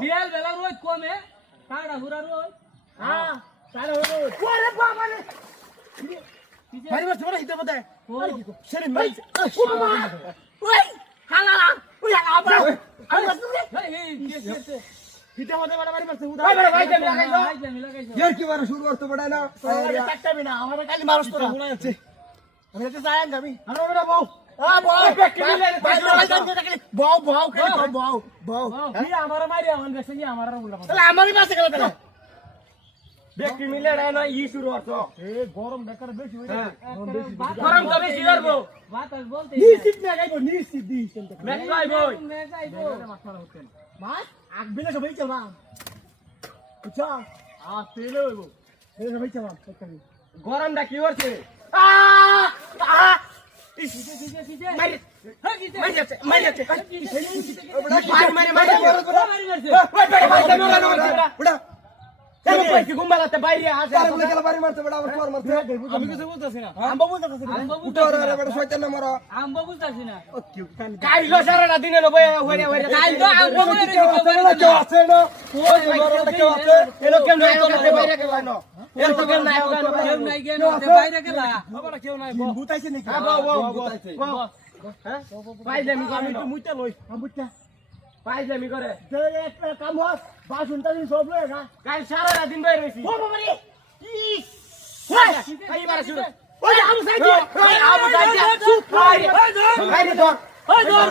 দিয়াল বেলা রোজ কমে কাড়া হুরা রোজ হ্যাঁ তাহলে হলো ওরে বাবা রে ভাই বস বড় হিতে বদে আরে কি সেরে ভাই ওই হালা ওই আবার এই কে হিতে বদে বড় বাড়ি বসে উদা ভাই জামি লাগাইছো यार की बार शुरू करते बड़ा ना আরে কাটতাবি না আমারে খালি মারস তোরা আমি তো যাই যাবি আরে ওরে বউ বউ বউ বউ খালি বউ বউ কি আমারে মারি আমার বেশি কি আমারে বলা তাহলে আমারই মাসে গেল তাহলে ব্যক্তি মিলে না ই শুরু করছো এ গরম বেকার বেশি হই গরম তো বেশি করবো বাতাস বলতে নিশ্চিত না গাইবো নিশ্চিত দিস ম্যাচ বই মে যাইবো মাছ আগ বিলে সবাই চলবা বুঝছো তেলে হইবো এই সবাই চলবা গরমটা কি হচ্ছে মারি মারি যাচ্ছে মারি যাচ্ছে उड़ा चलो कोई की घुमा लाते বাইরে আছে আরে বলে গেল বাড়ি মারতে বড় আবার চোর মারতে আমি কিছু বলতাছি না আম্বা বলতাছে উঠো রে বড় শয়তান না মারো আমবো বলতাছি না কাইলো সারা দিনে লো বই হইরে হইরে কাইলো আমবো বলে কেউ আছে না ওই গরমটা কেউ আছে এলো কেন নাই ওখানে বাইরে কেউ না এর তো কেন নাই ওখানে কেউ নাই কেন বাইরে গেলা আবার কেউ নাই বুতাইছে নাকি হ্যাঁ পাইজামি আমি আমি তো মুইতে লই বুঝতা পাইজামি করে যে একটা কাম হস বাসনটা দিন সব লয়ে গা কাল সারা দিন বাইরে রইছি ও বাবা রে ইস এই বারে শুরু ওই আবু সাইদি আবু সাইদি চুপ ভাই ভাই ধর ওই ধর